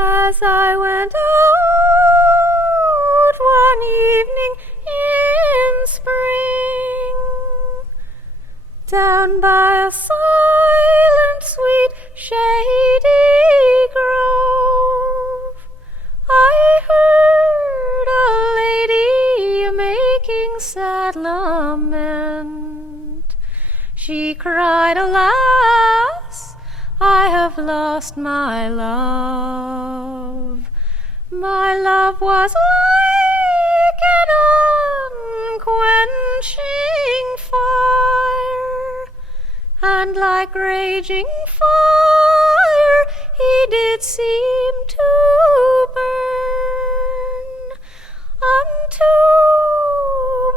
As I went out one evening in spring, down by a silent, sweet, shady grove, I heard a lady making sad lament. She cried, "Alas, I have lost my love. My love was like an unquenching fire, and like raging fire he did seem to burn. Unto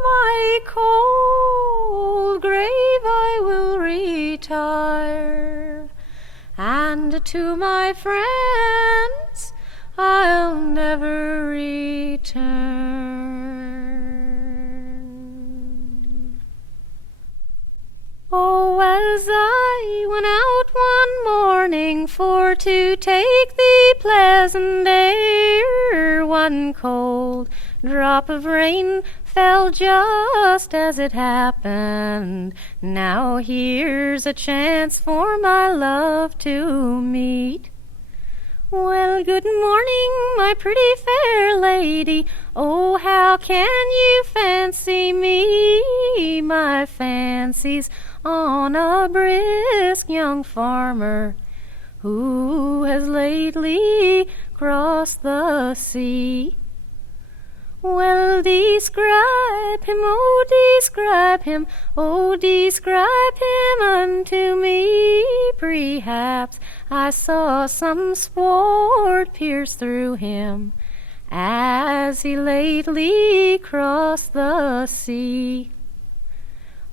my cold grave I will retire, and to my friends I'll never return." Oh, as I went out one morning for to take the pleasant air, one cold drop of rain fell just as it happened. Now here's a chance for my love to meet. "Well, good morning, my pretty fair lady. Oh, how can you fancy me? My fancy's on a brisk young farmer who has lately crossed the sea." "Well, describe him, oh, describe him, oh, describe him unto me. Perhaps I saw some sport pierce through him as he lately crossed the sea."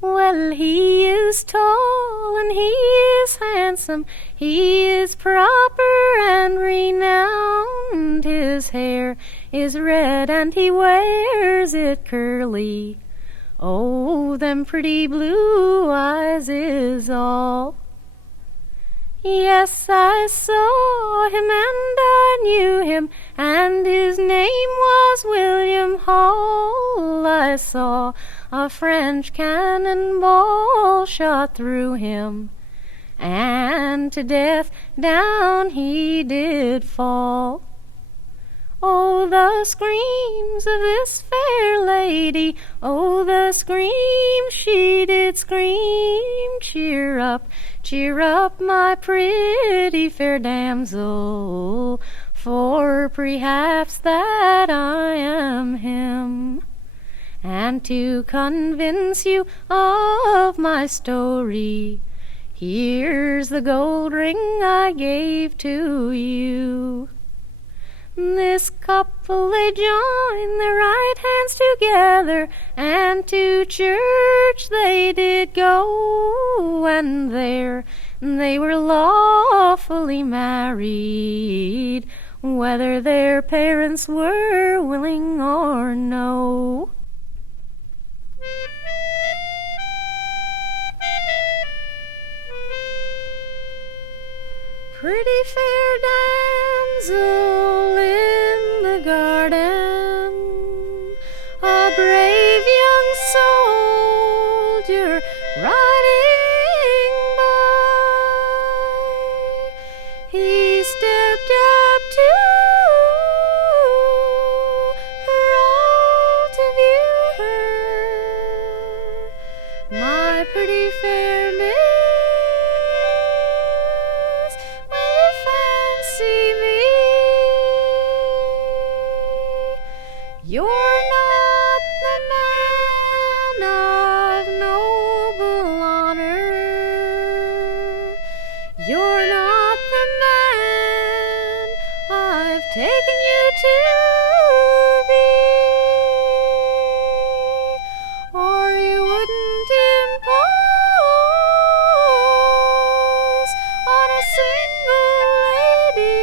"Well, he is tall and he is handsome, he is proper and renowned. His hair is red and he wears it curly. Oh, them pretty blue eyes is all. Yes, I saw him and I knew him, and his name was William Hall. I saw a French cannonball shot through him, and to death down he did fall. Oh, the screams of this fair lady, oh, the screams she did scream. Cheer up, my pretty fair damsel, for perhaps that I am him. And to convince you of my story, here's the gold ring I gave to you. This couple, they joined their right hands together, and to church they did go, and there they were lawfully married, whether their parents were willing or no. Pretty fair damsel in the garden, a brave young soldier riding by. He stepped up to her all to view her, my pretty fair miss. You're not the man of noble honor. You're not the man I've taken you to be, or you wouldn't impose on a single lady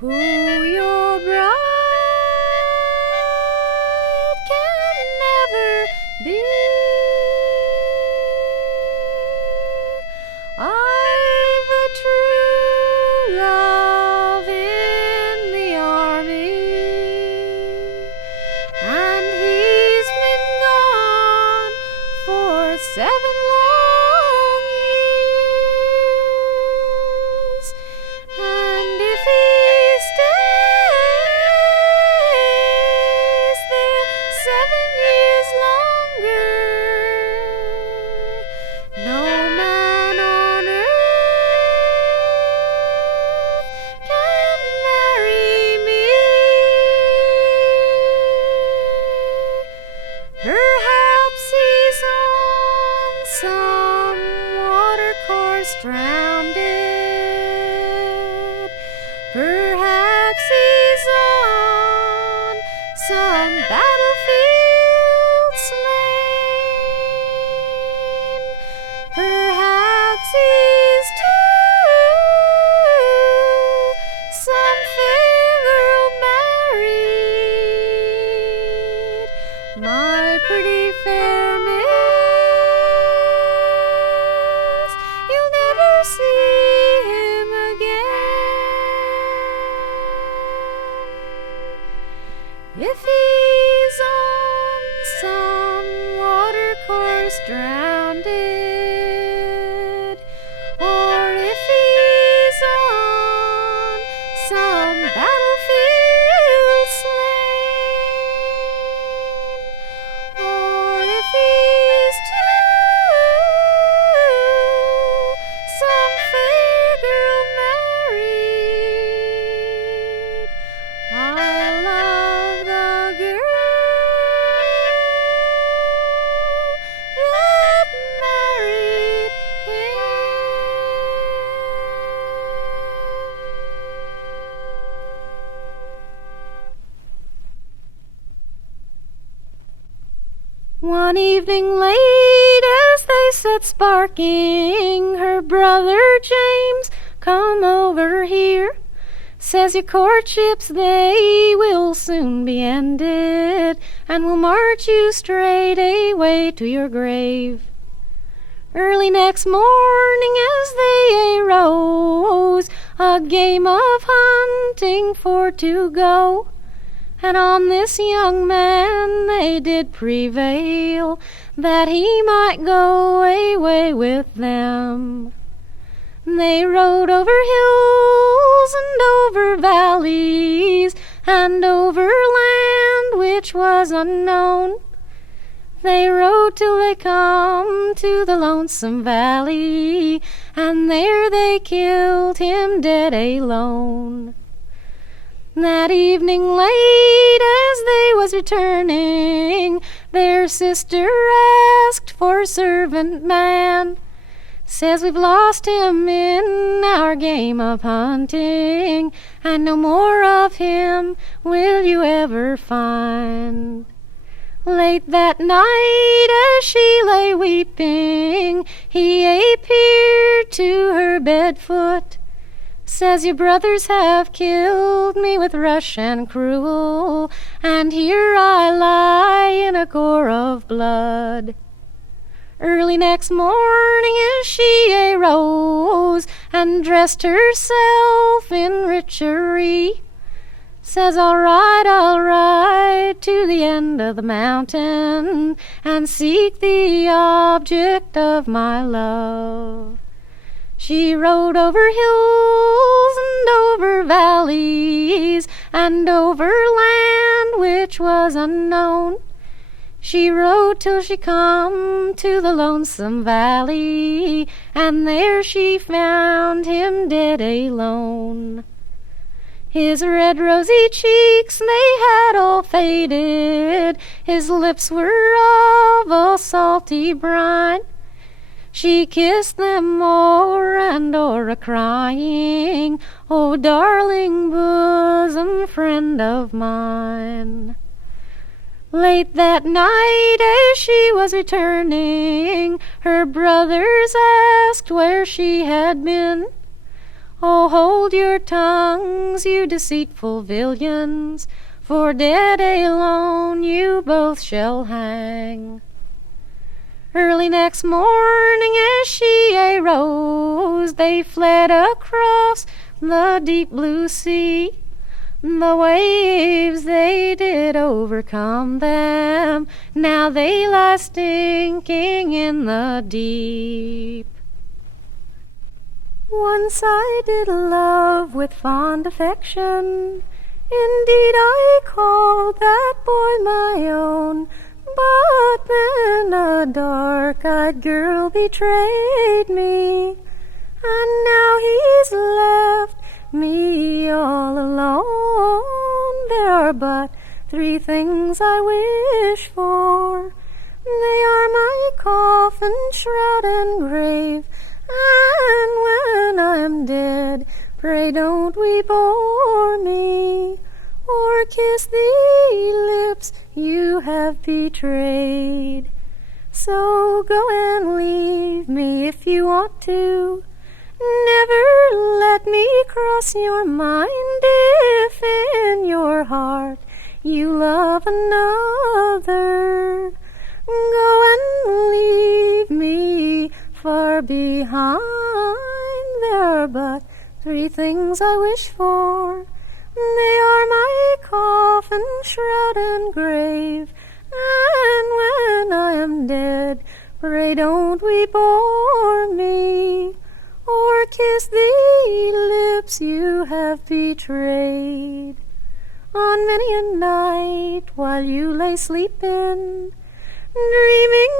who your bride can never be. I've a true if he's on some watercourse drowned, or if he's on some battlefield slain, or if he's to some fair girl married, I love the girl that married him. One evening late as they sat sparking, her brother James come over here. Says your courtships they will soon be ended, and will march you straight away to your grave. Early next morning as they arose, a game of hunting for to go, and on this young man they did prevail, that he might go away with them. They rode over hills and over valleys, and over land which was unknown. They rode till they come to the lonesome valley, and there they killed him dead alone. That evening late as they was returning, their sister asked for servant man. Says we've lost him in our game of hunting, and no more of him will you ever find. Late that night as she lay weeping, he appeared to her bed foot. Says your brothers have killed me with rush and cruel, and here I lie in a gore of blood. Early next morning as she arose and dressed herself in richery, says I'll ride to the end of the mountain and seek the object of my love. She rode over hills and over valleys and over land which was unknown. She rode till she come to the lonesome valley, and there she found him dead alone. His red rosy cheeks they had all faded, his lips were of a salty brine. She kissed them o'er and o'er, a-crying, "Oh, darling bosom friend of mine." Late that night as she was returning, her brothers asked where she had been. "Oh, hold your tongues, you deceitful villains, for dead alone you both shall hang." Early next morning as she arose, they fled across the deep blue sea. The waves they did overcome them, now they lie stinking in the deep. Once I did love with fond affection, indeed I called that boy my own, but then a dark-eyed girl betrayed me, and now he's left me all alone. There are but 3 things I wish for. They are my coffin, shroud, and grave, and when I'm dead, pray don't weep o'er me, or kiss the lips you have betrayed. So go and leave me if you want to. Never let me cross your mind if in your heart you love another. Go and leave me far behind. There are but 3 things I wish for. They are my coffin, shroud, and grave, and when I am dead, pray don't weep o'er me, or kiss the lips you have betrayed. On many a night while you lay sleeping, dreaming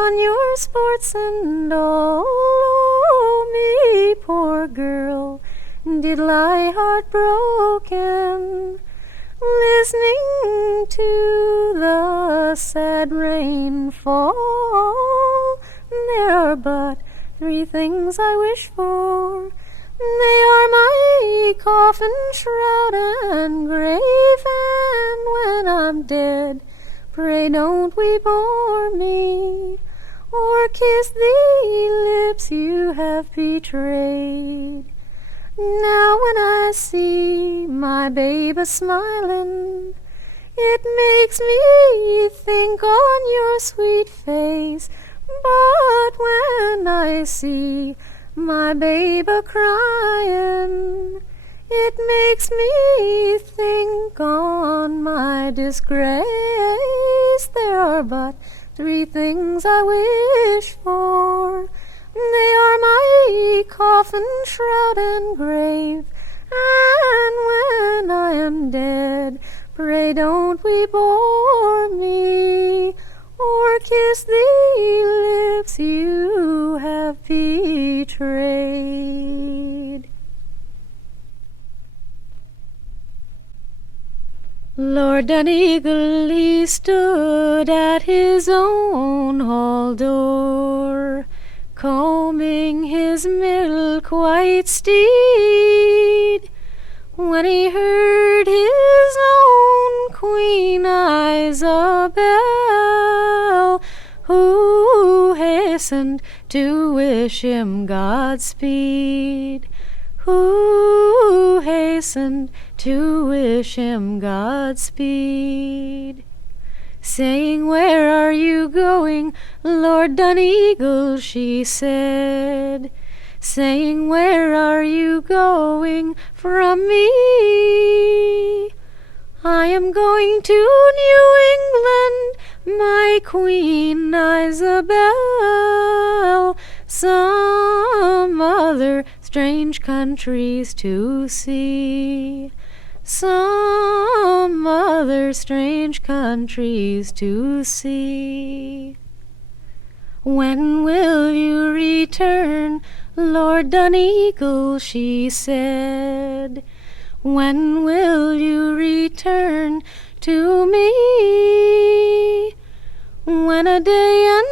on your sports and all, oh, me, poor girl, did lie heartbroken, listening to the sad rain fall. There are but three things I wish for. They are my coffin, shroud, and grave, and when I'm dead, pray don't weep o'er me, or kiss the lips you have betrayed. Now when I see my babe a-smiling, it makes me think on your sweet face, but when I see my babe a-crying, it makes me think on my disgrace. There are but three things I wish for. They are my coffin, shroud, and grave, and when I am dead, pray don't weep o'er me, or kiss the lips you have betrayed. Lord Duneagle, he stood at his own hall door, combing his milk-white steed, when he heard his own Queen Isabel, who hastened to wish him Godspeed, who hastened to wish him Godspeed. Saying, "Where are you going, Lord Duneagle?" she said. Saying, "Where are you going from me?" "I am going to New England, my Queen Isabel, some other strange countries to see, some other strange countries to see." "When will you return, Lord Duneagle?" she said. "When will you return to me?" "When a day and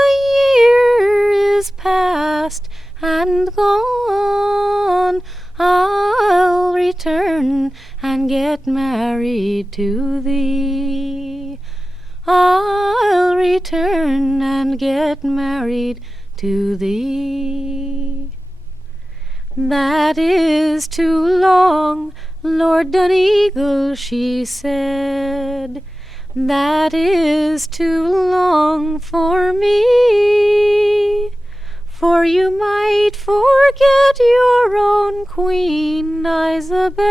a year is past and gone, I'll return and get married to thee. I'll return and get married to thee." "That is too long, Lord Duneagle," she said. "That is too long for me, for you might forget your own Queen Isabel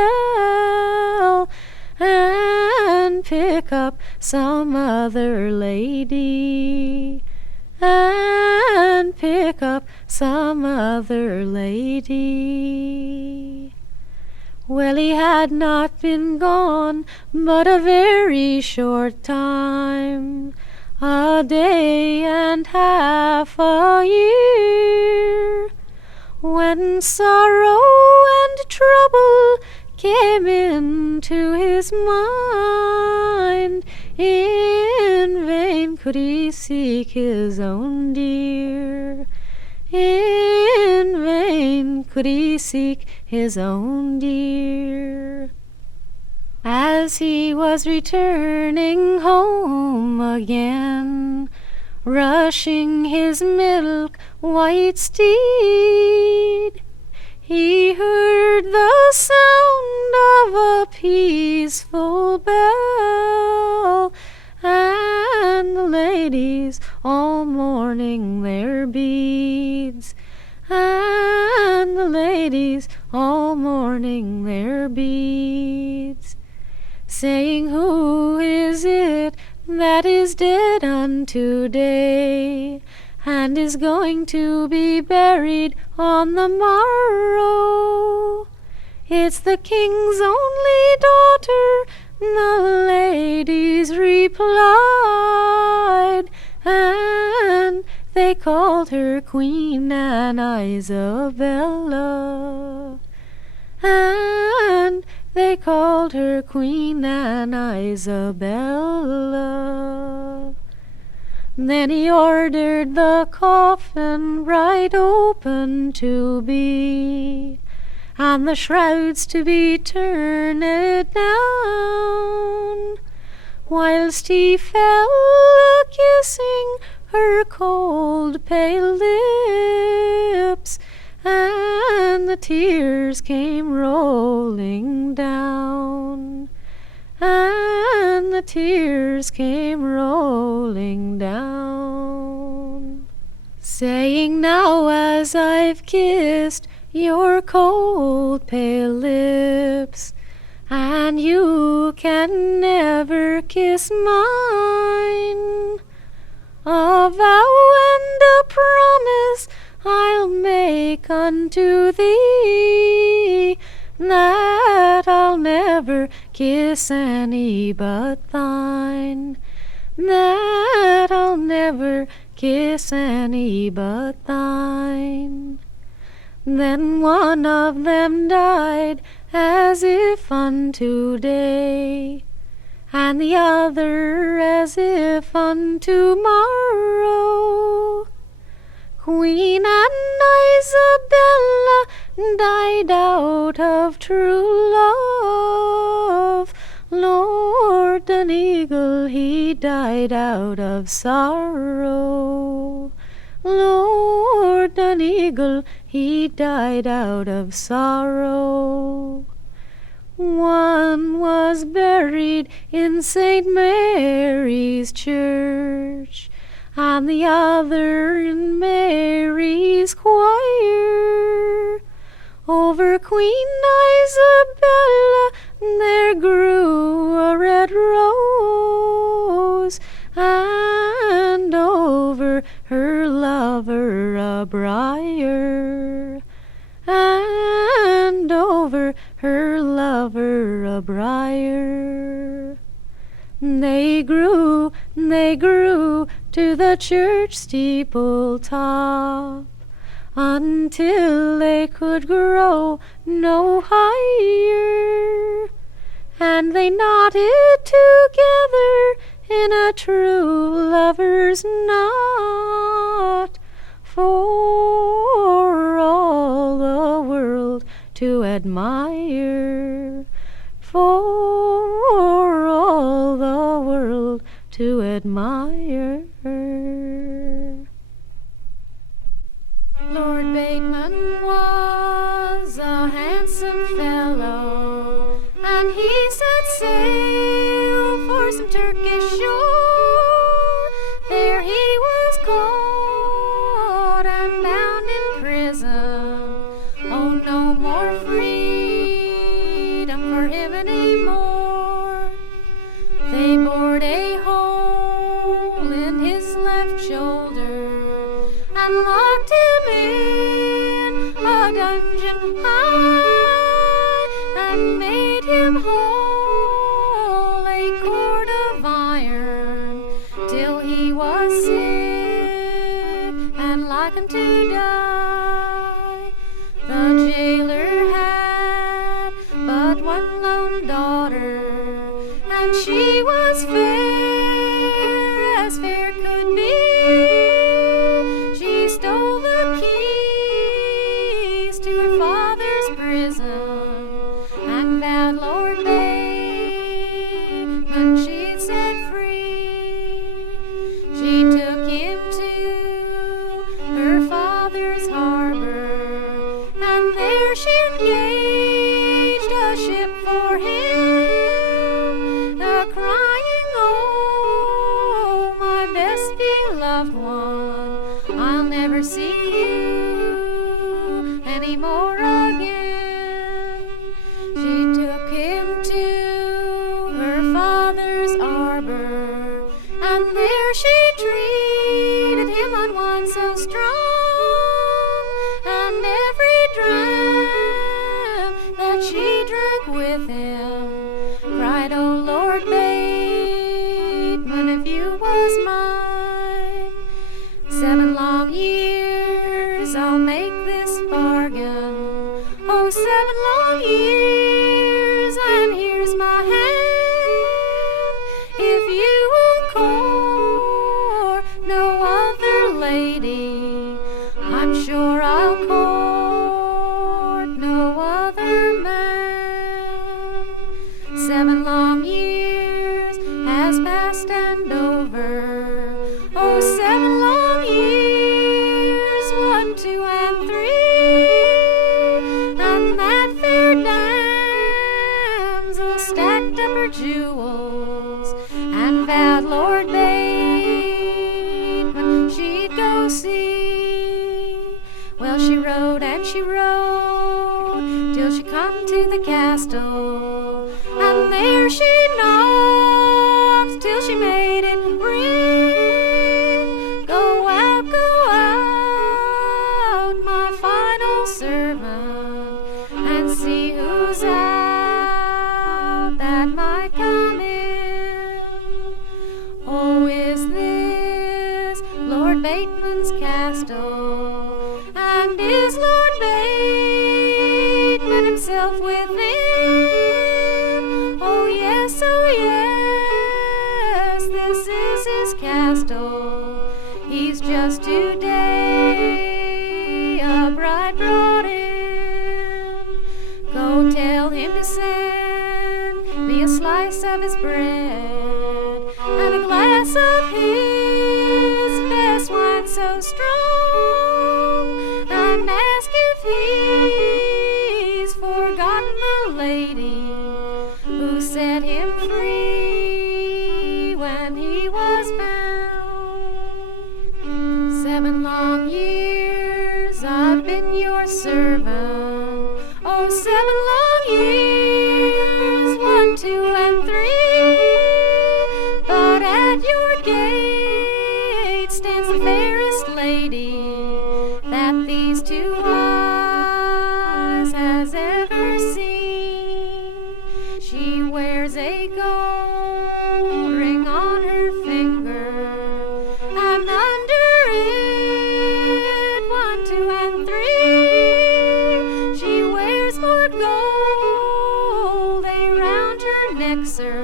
and pick up some other lady, and pick up some other lady." Well, he had not been gone but a very short time, a day and half a year, when sorrow and trouble came into his mind. In vain could he seek his own dear, in vain could he seek his own dear. As he was returning home again, rushing his milk-white steed, he heard the sound of a peaceful bell, and the ladies all mourning their beads, and the ladies ladies all mourning their beads, saying, "Who is it that is dead unto day, and is going to be buried on the morrow?" "It's the king's only daughter," the ladies replied, and they called her Queen Anne Isabella. And they called her Queen Anne Isabella. Then he ordered the coffin right open to be, and the shrouds to be turned down, whilst he fell a-kissing her cold pale lips, and the tears came rolling down, and the tears came rolling down, saying, "Now as I've kissed your cold pale lips, and you can never kiss mine, a vow and a promise I'll make unto thee, that I'll never kiss any but thine, that I'll never kiss any but thine." Then one of them died as if unto day, and the other as if unto morrow. Queen Anne Isabella died out of true love. Lord Duneagle, he died out of sorrow. Lord Duneagle, he died out of sorrow. One was buried in St. Mary's Church, and the other in Mary's choir. Over Queen Isabella there grew a red rose, and over her lover a briar, and over her lover a briar. They grew to the church steeple top, until they could grow no higher, and they knotted together in a true lover's knot, for all the world to admire, for all the world to admire. Lord Bateman was a handsome fellow, and he set sail for some Turkish shore. There he was caught and bound in prison. Oh, no more freedom for him anymore. They bored a hole in his left shoulder and locked him in a dungeon high, and made him hold a cord of iron till he was sick and like unto die. The jailer had but one lone daughter, and she was fair as fair could be. She stole the keys to her father's prison with him, cried, "Oh Lord Bateman, if you was mine, 7 long years I'll make this bargain. Oh, 7 long years, and here's my hand. If you won't court no other lady, I'm sure I'll court no other man." 7 long years has passed and over. Oh, 7 long years, 1, 2, and 3. And that fair damsel stacked up her jewels and vowed Lord Bateman she'd go see. Well, she rode and she rode till she come to the castle, and there she knocked till she made it ring. Go out, my fine old servant, and see who's out that might come in. Oh, is this Lord Bateman's castle? And is Lord Bateman himself within? Oh yes, this is his castle. He's just today a bride brought in. Go tell him to send me a slice of his bread and a glass of his best wine so strong, and ask if he's forgotten the lady who set him free when he was bound. 7 long years I've been your servant. Oh, 7 long years, 1, 2, and 3. But at your gate stands the fairest lady that these 2 eyes has ever seen. She wears a gold ring on her finger, and under it, 1, 2, and 3, she wears more gold around her neck, sir,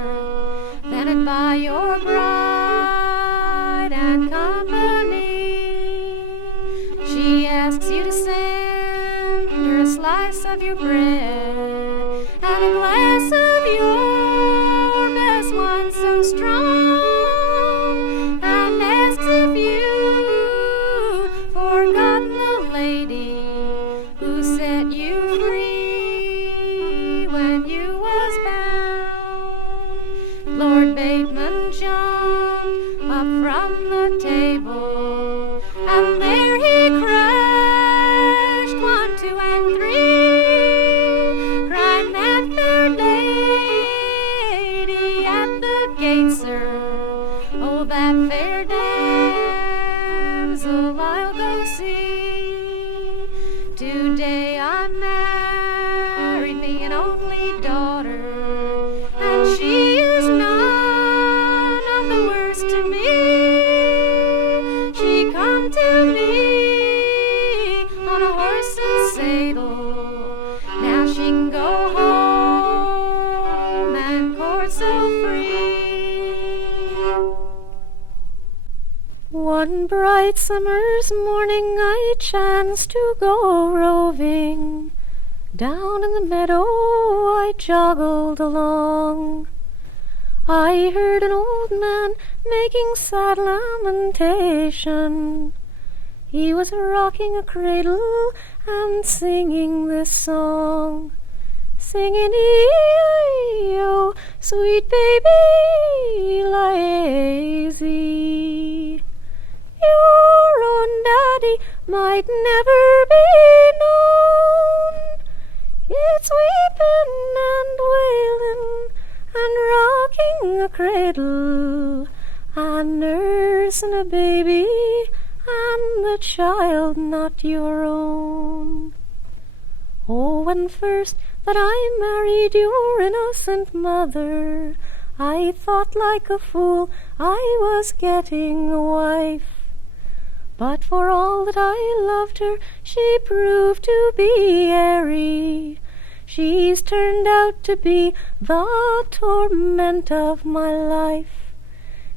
than it buy your bride and company. She asks you to send her a slice of your bread and a glass of your best wine so strong, and asks if you've forgotten the lady who set you free when you was bound. Lord Bateman jumped up from the table, and there he crashed, 1, 2, and 3, crying, "That fair lady at the gate, sir, oh, that fair damsel I'll go see. Today I married me an only daughter, and she is none of the worst to me. She come to me on a horse and saddle. Now she can go home and court so free." One bright summer's morning I chanced to go roving. Down in the meadow I joggled along. I heard an old man making sad lamentation. He was rocking a cradle and singing this song, singing, "E-I-O, sweet baby, lazy. Your own daddy might never be known. It's weeping and wailing and rocking a cradle and nursing a baby and the child not your own." Oh, when first that I married your innocent mother, I thought like a fool I was getting a wife. But for all that I loved her, she proved to be airy. She's turned out to be the torment of my life.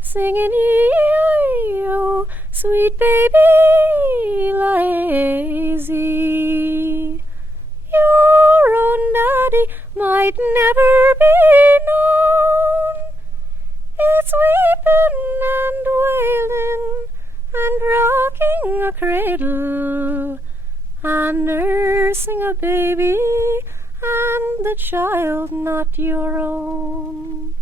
Singing, "Ee-oh, sweet baby, lazy. Your own daddy might never be known. It's weeping and wailing and rocking a cradle and nursing a baby and the child not your own."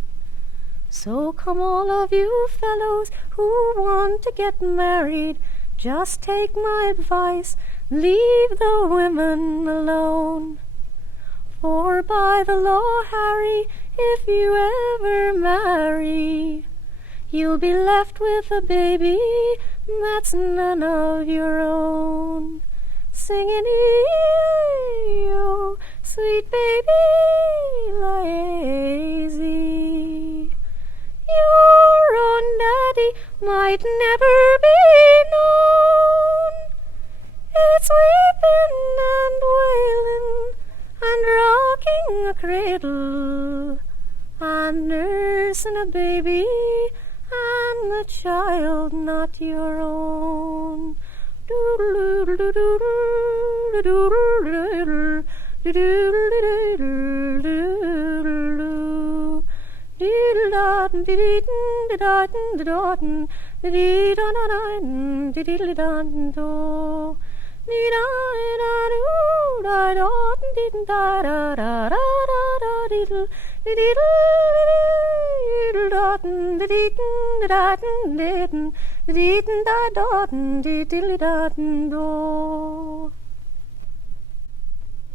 So come all of you fellows who want to get married, just take my advice, leave the women alone. For by the law, Harry, if you ever marry, you'll be left with a baby that's none of your own. Singing, "Ee-oh, sweet baby, lazy. Your own daddy might never be known. It's weeping and wailing and rocking a cradle and nursing a baby and the child not your own."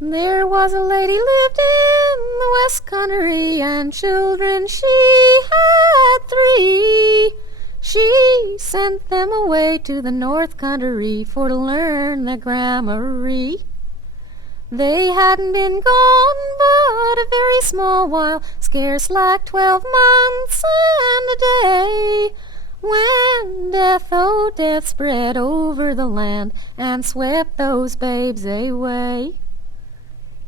There was a lady lived in the West Country, and children she had 3. She sent them away to the North Country for to learn their grammar. They hadn't been gone but a very small while, scarce like 12 months and a day, when death, oh death, spread over the land and swept those babes away.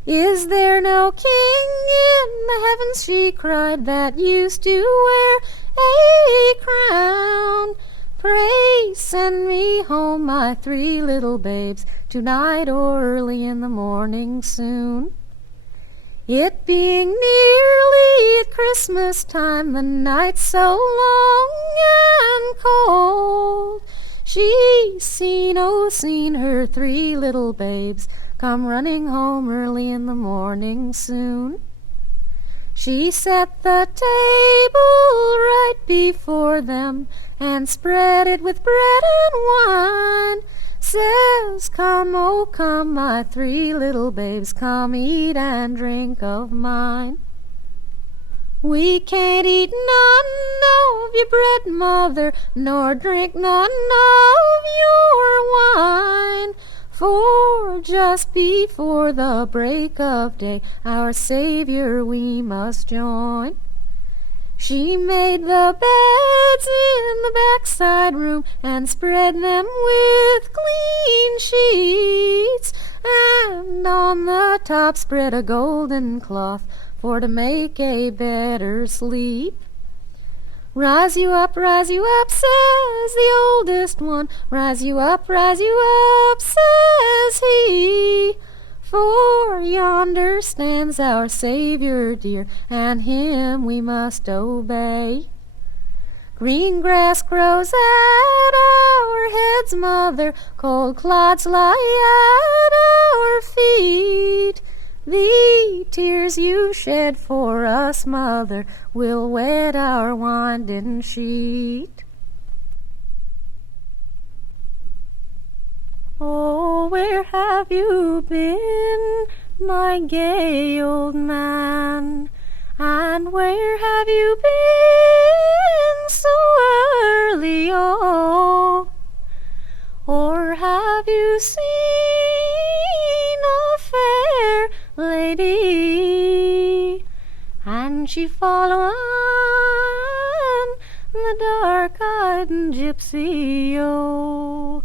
"Is there no king in the heavens," she cried, "that used to wear a crown? Pray send me home my 3 little babes, tonight or early in the morning soon." It being nearly at Christmas time, the night so long and cold, she seen, oh seen, her 3 little babes come running home early in the morning soon. She set the table right before them and spread it with bread and wine. Says, "Come, oh come, my 3 little babes, come eat and drink of mine. We can't eat none of your bread, mother, nor drink none of your wine. For just before the break of day, our Savior we must join." She made the beds in the backside room and spread them with clean sheets, and on the top spread a golden cloth for to make a better sleep. Rise you up, says the oldest one. Rise you up, says he. For yonder stands our Savior dear, and him we must obey. Green grass grows at our heads, mother, cold clods lie at our feet. The tears you shed for us, mother, will wet our winding sheet. Oh, where have you been, my gay old man? And where have you been so early, oh? Or have you seen a fair lady, and she followed the dark-eyed gypsy, oh.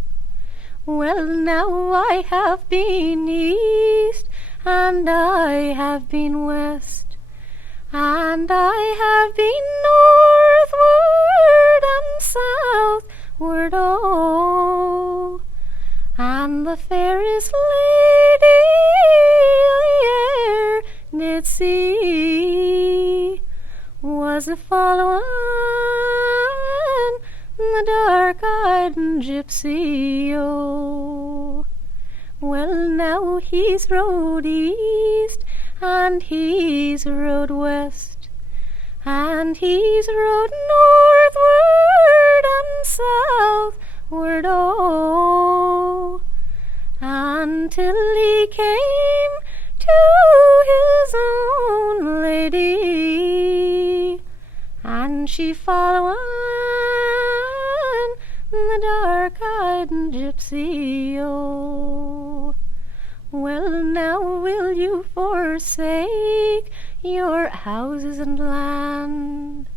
Well, now I have been east, and I have been west, and I have been northward and southward, oh. And the fairest lady I e'er did see was the following the dark-eyed gypsy, oh. Well, now he's rode east, and he's rode west, and he's rode northward and southward, oh, until he came to his own lady, and she followed the dark-eyed gypsy, oh. Well, now will you forsake your houses and land,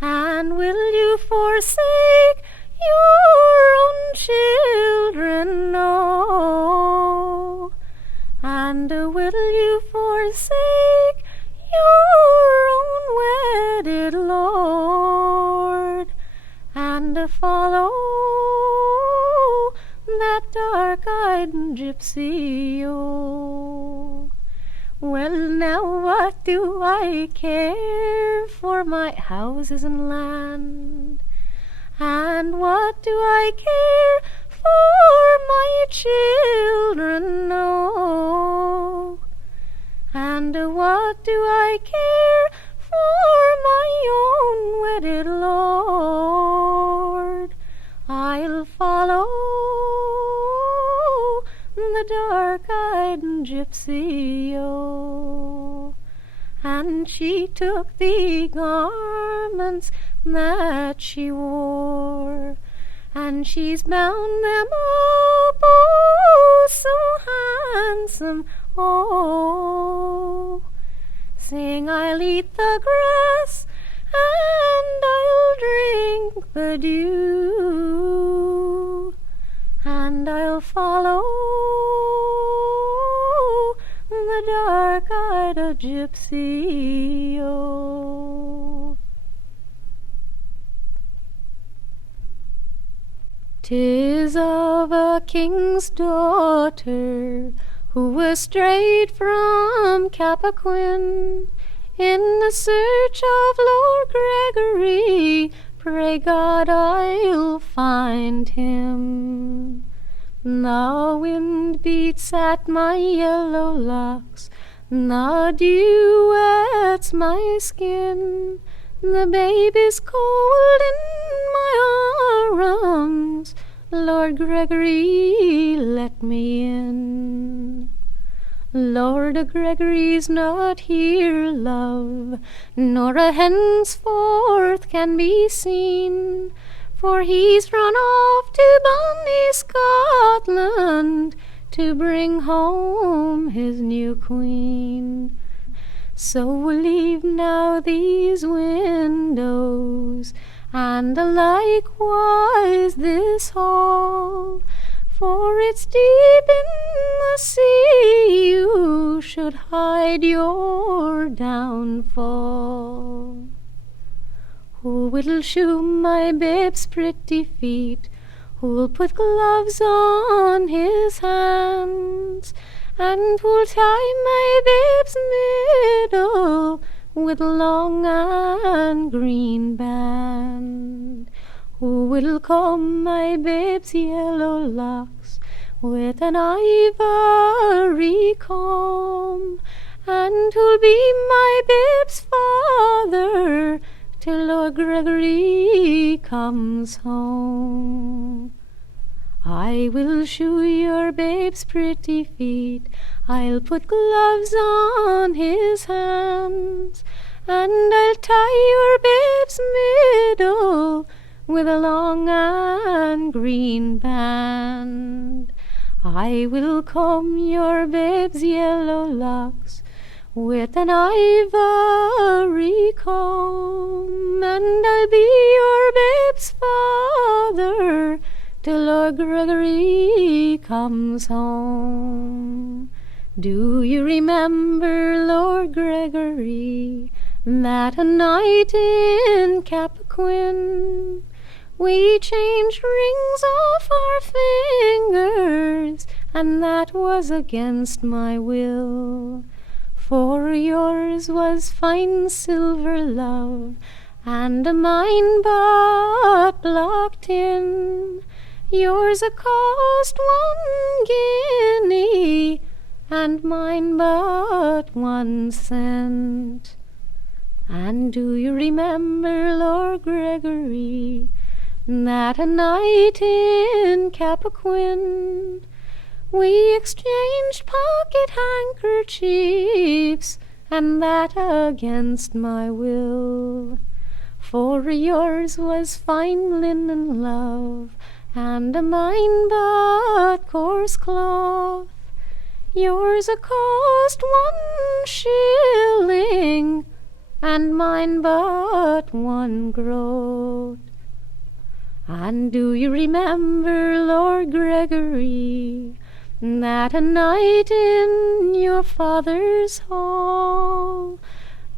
and will you forsake your own children, no, and will you forsake your own wedded lord, and follow that dark-eyed gypsy, oh. Well, now what do I care for my houses and land, and what do I care for my children, no, and what do I care for my own wedded lord? I'll follow the dark-eyed gypsy, oh. And she took the garments that she wore, and she's bound them up, oh, so handsome, oh. Sing, I'll eat the grass, and I'll drink the dew, and I'll follow the dark-eyed gypsy, oh. 'Tis of a king's daughter who was strayed from Cappoquin in the search of Lord Gregory. Pray God I'll find him. The wind beats at my yellow locks, the dew wets my skin, the babe is cold in my arms. Lord Gregory, let me in. Lord Gregory's not here, love, nor a henceforth can be seen, for he's run off to bonny Scotland to bring home his new queen. So leave now these windows, and likewise this hall, for it's deep in the sea you should hide your downfall. Who will shoe my babe's pretty feet? Who'll put gloves on his hands? And who'll tie my babe's middle with long and green band? Who will comb my babe's yellow locks with an ivory comb? And who'll be my babe's father till Lord Gregory comes home? I will shoe your babe's pretty feet, I'll put gloves on his hands, and I'll tie your babe's middle with a long and green band. I will comb your babe's yellow locks with an ivory comb, and I'll be your babe's father till Lord Gregory comes home. Do you remember, Lord Gregory, that a night in Cappoquin we changed rings off our fingers, and that was against my will? For yours was fine silver, love, and mine but blocked in. Yours a cost 1 guinea, and mine but 1 cent. And do you remember, Lord Gregory, that a night in Cappoquin we exchanged pocket handkerchiefs, and that against my will? For yours was fine linen, love, and mine but coarse cloth. Yours a cost 1 shilling, and mine but 1 groat. And do you remember, Lord Gregory, that a night in your father's hall,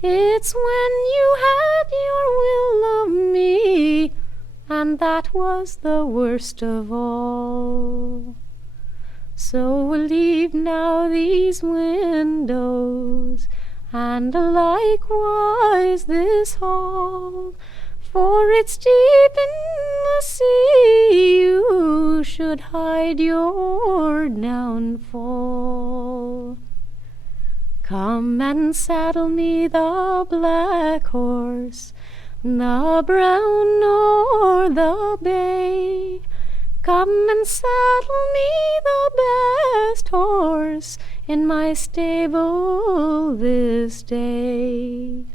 it's when you had your will of me, and that was the worst of all. So leave now these windows, and likewise this hall, for it's deep in the sea you should hide your downfall. Come and saddle me the black horse, the brown or the bay. Come and saddle me the best horse in my stable this day.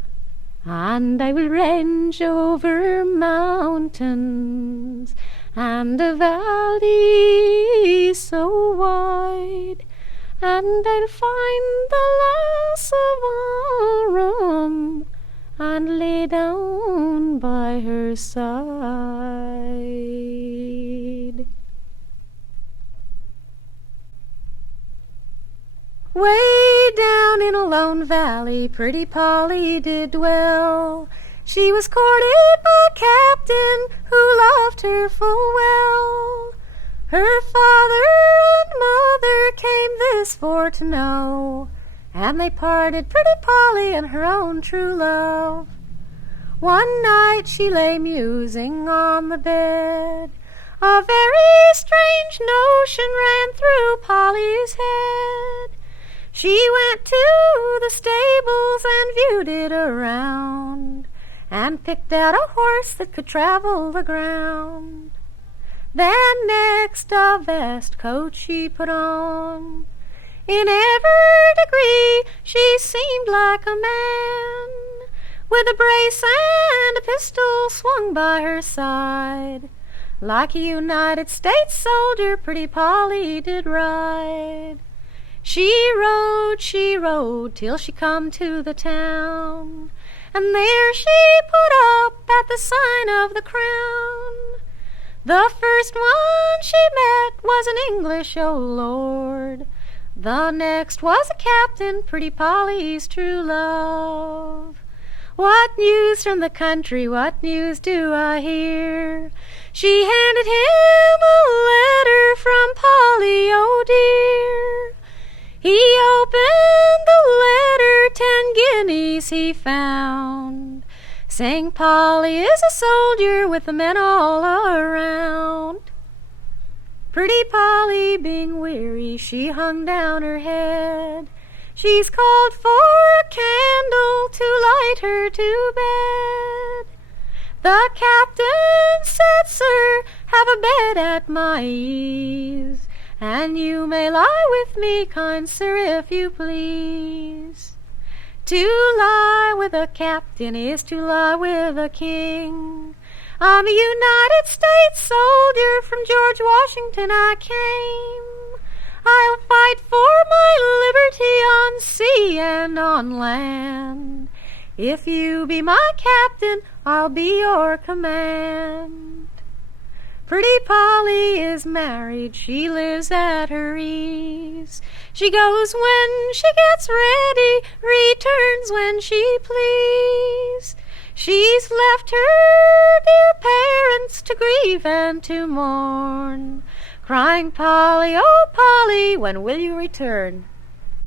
And I will range over mountains and a valley so wide, and I'll find the Lass of Aughrim and lay down by her side. Way down in a lone valley, pretty Polly did dwell. She was courted by a captain who loved her full well. Her father and mother came this for to know, and they parted pretty Polly and her own true love. One night she lay musing on the bed. A very strange notion ran through Polly's head. She went to the stables and viewed it around, and picked out a horse that could travel the ground. Then next a vest coat she put on. In every degree she seemed like a man, with a brace and a pistol swung by her side. Like a United States soldier, pretty Polly did ride. She rode, till she come to the town, and there she put up at the sign of the Crown. The first one she met was an English, oh Lord. The next was a captain, pretty Polly's true love. What news from the country, what news do I hear? She handed him a letter from Polly, oh dear. He opened the letter, 10 guineas he found, saying Polly is a soldier with the men all around. Pretty Polly, being weary, she hung down her head. She's called for a candle to light her to bed. The captain said, "Sir, have a bed at my ease, and you may lie with me, kind sir, if you please." To lie with a captain is to lie with a king. I'm a United States soldier, from George Washington I came. I'll fight for my liberty on sea and on land. If you be my captain, I'll be your command. Pretty Polly is married, she lives at her ease. She goes when she gets ready, returns when she please. She's left her dear parents to grieve and to mourn, crying, Polly, oh Polly, when will you return?